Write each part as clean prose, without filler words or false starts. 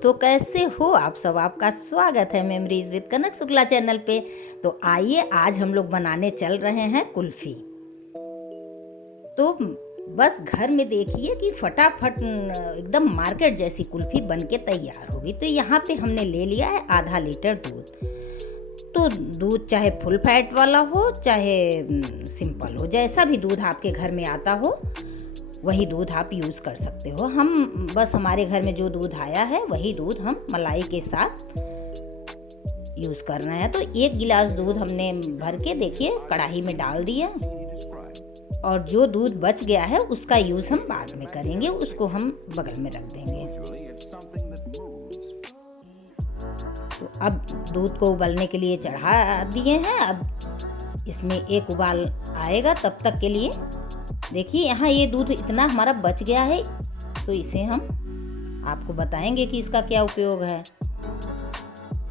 दोस्तों, कैसे हो आप सब। आपका स्वागत है memories with Kanak Shukla channel पे। तो आइए आज हम लोग बनाने चल रहे हैं कुल्फ़ी। तो बस घर में देखिए कि फटाफट एकदम मार्केट जैसी कुल्फ़ी बनके तैयार होगी। तो यहाँ पे हमने ले लिया है आधा लीटर दूध। तो दूध चाहे फुल फैट वाला हो चाहे सिंपल हो, जैसा भी दूध आपके घर में आता हो वही दूध आप यूज़ कर सकते हो। हम बस हमारे घर में जो दूध आया है वही दूध हम मलाई के साथ यूज़ कर रहे हैं। तो 1 गिलास दूध हमने भर के देखिए कढ़ाई में डाल दिया, और जो दूध बच गया है उसका यूज़ हम बाद में करेंगे, उसको हम बगल में रख देंगे। तो अब दूध को उबलने के लिए चढ़ा दिए हैं। अब इसमें एक उबाल आएगा, तब तक के लिए देखिए यहाँ ये दूध इतना हमारा बच गया है, तो इसे हम आपको बताएंगे कि इसका क्या उपयोग है।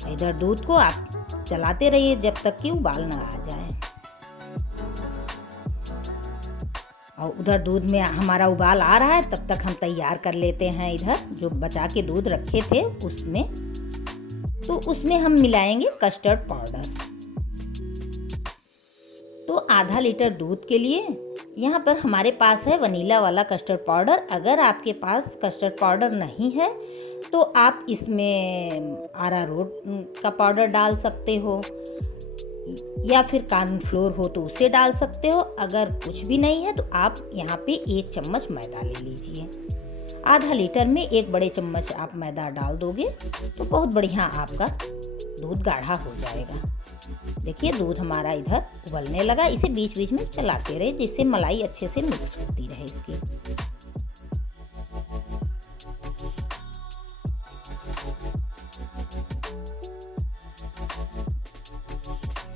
इधर दूध को आप चलाते रहिए जब तक कि उबाल ना आ जाए, और उधर दूध में हमारा उबाल आ रहा है तब तक हम तैयार कर लेते हैं इधर जो बचा के दूध रखे थे उसमें। तो उसमें हम मिलाएंगे कस्टर्ड पाउडर। तो आधा लीटर दूध के लिए यहाँ पर हमारे पास है वनीला वाला कस्टर्ड पाउडर। अगर आपके पास कस्टर्ड पाउडर नहीं है तो आप इसमें अरारोट का पाउडर डाल सकते हो, या फिर कॉर्नफ्लोर हो तो उसे डाल सकते हो। अगर कुछ भी नहीं है तो आप यहाँ पे 1 चम्मच मैदा ले लीजिए। आधा लीटर में 1 बड़े चम्मच आप मैदा डाल दोगे तो बहुत बढ़िया आपका दूध गाढ़ा हो जाएगा। देखिए दूध हमारा इधर उबलने लगा, इसे बीच बीच में चलाते रहे जिससे मलाई अच्छे से मिक्स होती रहे इसकी।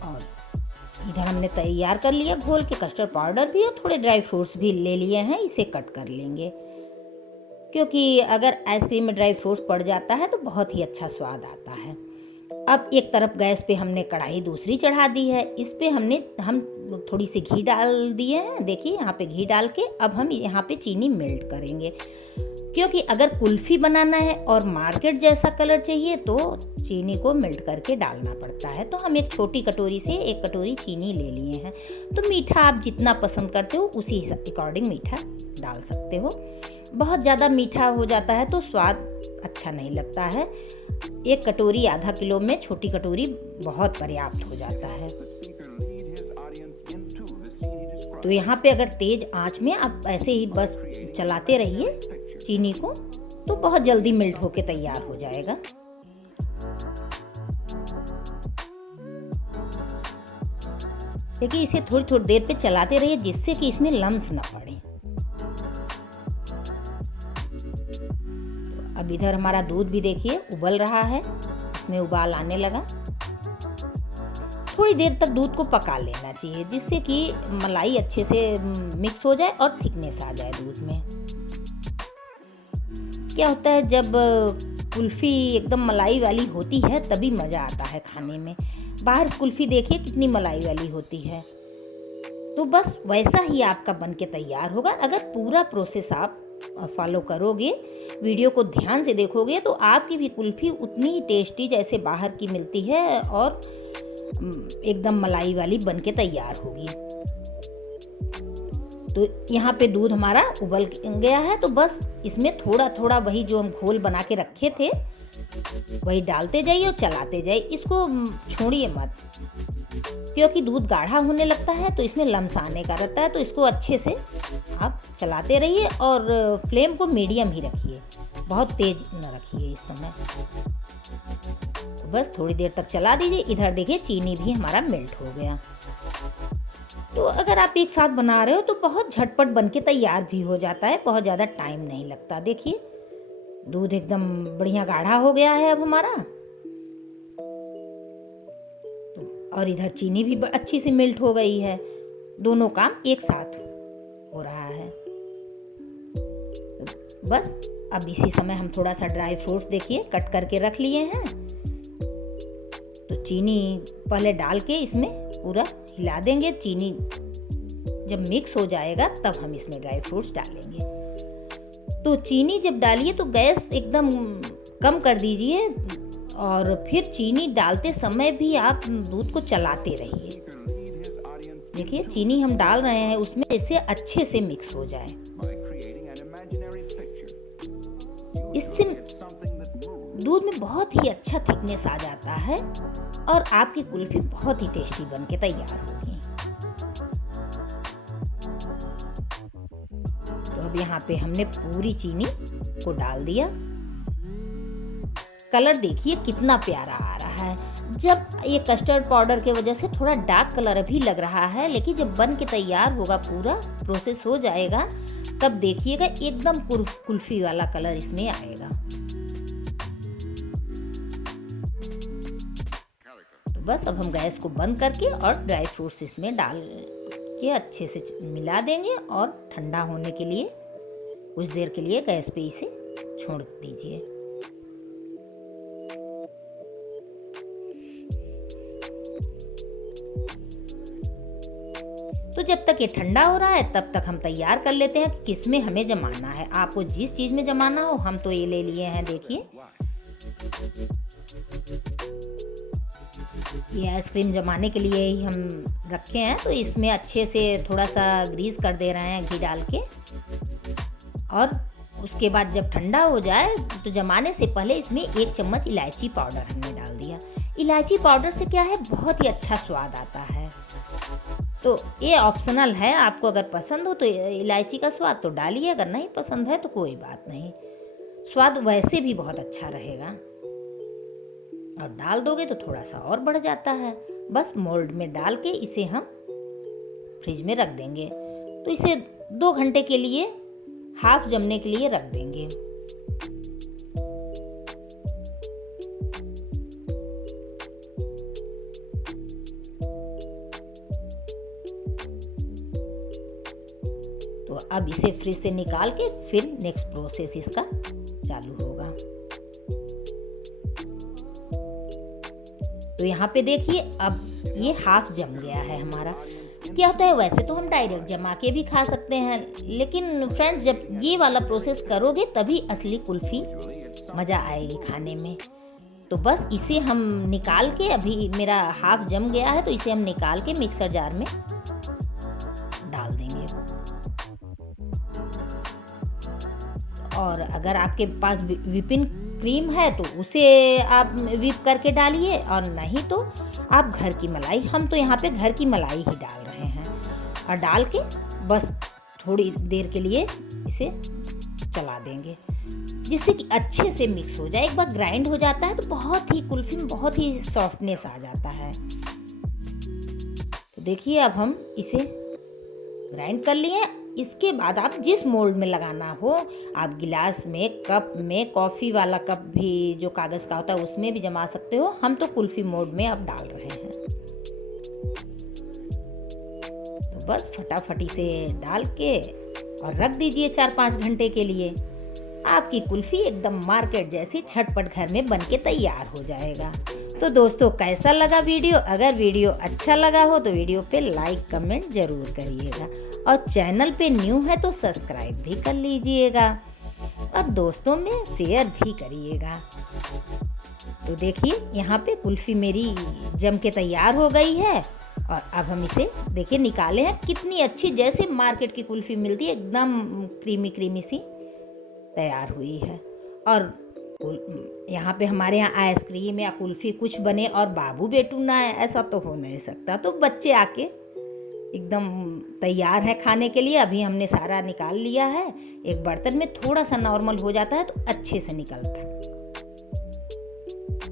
और इधर हमने तैयार कर लिया घोल के कस्टर्ड पाउडर भी, और थोड़े ड्राई फ्रूट्स भी ले लिए हैं, इसे कट कर लेंगे क्योंकि अगर आइसक्रीम में ड्राई फ्रूट्स पड़ जाता है तो बहुत ही अच्छा स्वाद आता है। अब एक तरफ गैस पे हमने कढ़ाई दूसरी चढ़ा दी है, इस पे हम थोड़ी सी घी डाल दिए हैं। देखिए यहाँ पे घी डाल के अब हम यहाँ पे चीनी मेल्ट करेंगे, क्योंकि अगर कुल्फ़ी बनाना है और मार्केट जैसा कलर चाहिए तो चीनी को मेल्ट करके डालना पड़ता है। तो हम एक छोटी कटोरी से 1 कटोरी चीनी ले लिए हैं। तो मीठा आप जितना पसंद करते हो उसी अकॉर्डिंग मीठा डाल सकते हो। बहुत ज़्यादा मीठा हो जाता है तो स्वाद अच्छा नहीं लगता है। 1 कटोरी आधा किलो में छोटी कटोरी बहुत पर्याप्त हो जाता है। तो यहाँ पे अगर तेज आंच में आप ऐसे ही बस चलाते रहिए चीनी को, तो बहुत जल्दी मेल्ट होके तैयार हो जाएगा। देखिए इसे थोड़ी थोड़ी देर पे चलाते रहिए जिससे कि इसमें लम्स ना पड़े। अब इधर हमारा दूध भी देखिए उबल रहा है, इसमें उबाल आने लगा। थोड़ी देर तक दूध को पका लेना चाहिए जिससे कि मलाई अच्छे से मिक्स हो जाए और थिकनेस आ जाए दूध में। क्या होता है जब कुल्फ़ी एकदम मलाई वाली होती है तभी मज़ा आता है खाने में। बाहर कुल्फ़ी देखिए कितनी मलाई वाली होती है। तो बस वैसा ही आपका बन के तैयार होगा। अगर पूरा प्रोसेस आप फॉलो करोगे, वीडियो को ध्यान से देखोगे, तो आपकी भी कुल्फ़ी उतनी ही टेस्टी जैसे बाहर की मिलती है और एकदम मलाई वाली बन के तैयार होगी। तो यहाँ पे दूध हमारा उबल गया है, तो बस इसमें थोड़ा थोड़ा वही जो हम घोल बना के रखे थे वही डालते जाइए और चलाते जाइए। इसको छोड़िए मत, क्योंकि दूध गाढ़ा होने लगता है तो इसमें लम्स आने का रहता है। तो इसको अच्छे से आप चलाते रहिए और फ्लेम को मीडियम ही रखिए, बहुत तेज न रखिए इस समय। तो बस थोड़ी देर तक चला दीजिए। इधर देखिए चीनी भी हमारा मेल्ट हो गया। तो अगर आप एक साथ बना रहे हो तो बहुत झटपट बन के तैयार भी हो जाता है, बहुत ज़्यादा टाइम नहीं लगता। देखिए दूध एकदम बढ़िया गाढ़ा हो गया है अब हमारा, और इधर चीनी भी अच्छी सी मेल्ट हो गई है। दोनों काम एक साथ हो रहा है। तो बस अब इसी समय हम थोड़ा सा ड्राई फ्रूट्स देखिए कट करके रख लिए हैं। तो चीनी पहले डाल के इसमें पूरा हिला देंगे। चीनी जब मिक्स हो जाएगा तब हम इसमें ड्राई फ्रूट्स डालेंगे। तो चीनी जब डालिए तो गैस एकदम कम कर दीजिए और फिर चीनी डालते समय भी आप दूध को चलाते रहिए। देखिए चीनी हम डाल रहे हैं उसमें, इससे अच्छे से मिक्स हो जाए। इससे दूध में बहुत ही अच्छा थिकनेस आ जाता है और आपकी कुल्फी बहुत ही टेस्टी बन के तैयार होगी। तो अब यहाँ पे हमने पूरी चीनी को डाल दिया। कलर देखिए कितना प्यारा आ रहा है। जब ये कस्टर्ड पाउडर के वजह से थोड़ा डार्क कलर अभी लग रहा है, लेकिन जब बन के तैयार होगा, पूरा प्रोसेस हो जाएगा, तब देखिएगा एकदम कुल्फी वाला कलर इसमें आएगा। तो बस अब हम गैस को बंद करके और ड्राई फ्रूट्स इसमें डाल के अच्छे से मिला देंगे और ठंडा होने के लिए कुछ देर के लिए गैस पे इसे छोड़ दीजिए। तो जब तक ये ठंडा हो रहा है तब तक हम तैयार कर लेते हैं कि किस में हमें जमाना है। आपको जिस चीज़ में जमाना हो, हम तो ये ले लिए हैं। देखिए ये आइसक्रीम जमाने के लिए ही हम रखे हैं, तो इसमें अच्छे से थोड़ा सा ग्रीस कर दे रहे हैं घी डाल के। और उसके बाद जब ठंडा हो जाए तो जमाने से पहले इसमें 1 चम्मच इलायची पाउडर हमने डाल दिया। इलायची पाउडर से क्या है, बहुत ही अच्छा स्वाद आता है। तो ये ऑप्शनल है, आपको अगर पसंद हो तो इलायची का स्वाद तो डालिए, अगर नहीं पसंद है तो कोई बात नहीं। स्वाद वैसे भी बहुत अच्छा रहेगा और डाल दोगे तो थोड़ा सा और बढ़ जाता है। बस मोल्ड में डाल के इसे हम फ्रिज में रख देंगे। तो इसे 2 घंटे के लिए हाफ जमने के लिए रख देंगे। तो अब इसे फ्रिज से निकाल के फिर नेक्स्ट प्रोसेस इसका चालू होगा। तो यहाँ पे देखिए अब ये हाफ जम गया है हमारा। क्या होता है, वैसे तो हम डायरेक्ट जमा के भी खा सकते हैं, लेकिन फ्रेंड्स जब ये वाला प्रोसेस करोगे तभी असली कुल्फी मज़ा आएगी खाने में। तो बस इसे हम निकाल के, अभी मेरा हाफ जम गया है तो इसे हम निकाल के मिक्सर जार में डाल देंगे। और अगर आपके पास व्हिपिंग क्रीम है तो उसे आप व्हिप करके डालिए, और नहीं तो आप घर की मलाई, हम तो यहाँ पे घर की मलाई ही डाल रहे हैं, और डाल के बस थोड़ी देर के लिए इसे चला देंगे जिससे कि अच्छे से मिक्स हो जाए। एक बार ग्राइंड हो जाता है तो बहुत ही कुल्फी में बहुत ही सॉफ्टनेस आ जाता है। तो देखिए अब हम इसे ग्राइंड कर लिए। इसके बाद आप जिस मोल्ड में लगाना हो, आप गिलास में, कप में, कॉफ़ी वाला कप भी जो कागज़ का होता है उसमें भी जमा सकते हो। हम तो कुल्फ़ी मोल्ड में अब डाल रहे हैं। तो बस फटाफटी से डाल के और रख दीजिए 4-5 घंटे के लिए। आपकी कुल्फ़ी एकदम मार्केट जैसी झटपट घर में बन के तैयार हो जाएगा। तो दोस्तों कैसा लगा वीडियो? अगर वीडियो अच्छा लगा हो तो वीडियो पे लाइक कमेंट ज़रूर करिएगा, और चैनल पे न्यू है तो सब्सक्राइब भी कर लीजिएगा, और दोस्तों में शेयर भी करिएगा। तो देखिए यहाँ पे कुल्फ़ी मेरी जम के तैयार हो गई है, और अब हम इसे देखिए निकाले हैं। कितनी अच्छी, जैसे मार्केट की कुल्फ़ी मिलती है, एकदम क्रीमी क्रीमी सी तैयार हुई है। और यहाँ पे हमारे यहाँ आइसक्रीम या कुल्फ़ी कुछ बने और बाबू बेटू ना आए, ऐसा तो हो नहीं सकता। तो बच्चे आके एकदम तैयार है खाने के लिए। अभी हमने सारा निकाल लिया है एक बर्तन में। थोड़ा सा नॉर्मल हो जाता है तो अच्छे से निकलता है।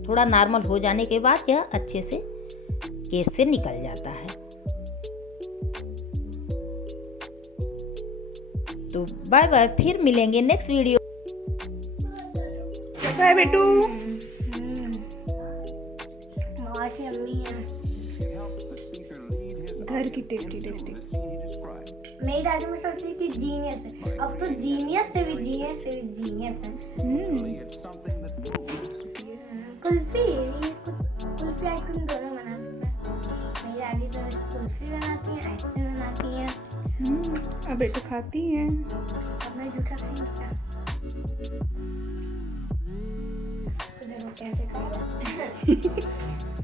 थोड़ा नॉर्मल हो जाने के बाद यह अच्छे से केस से निकल जाता है। तो बाय बाय, फिर मिलेंगे नेक्स्ट वीडियो। बाय बेटू। बहुत ही अम्मी है, घर की टेस्टी टेस्टी। मेरी दादी में सोच रही थी जीनियस है, अब तो जीनियस से भी जीनियस से भी जीनियस है। कुल्फी, इसको कुल्फी आइसक्रीम दोनों बना सकते हैं। मेरी दादी तो कुल्फी बनाती है, आइसक्रीम बनाती है। अब बेटू खाती हैं। अब मैं जूठा खाएंगे क्या? कैसे खा रहा है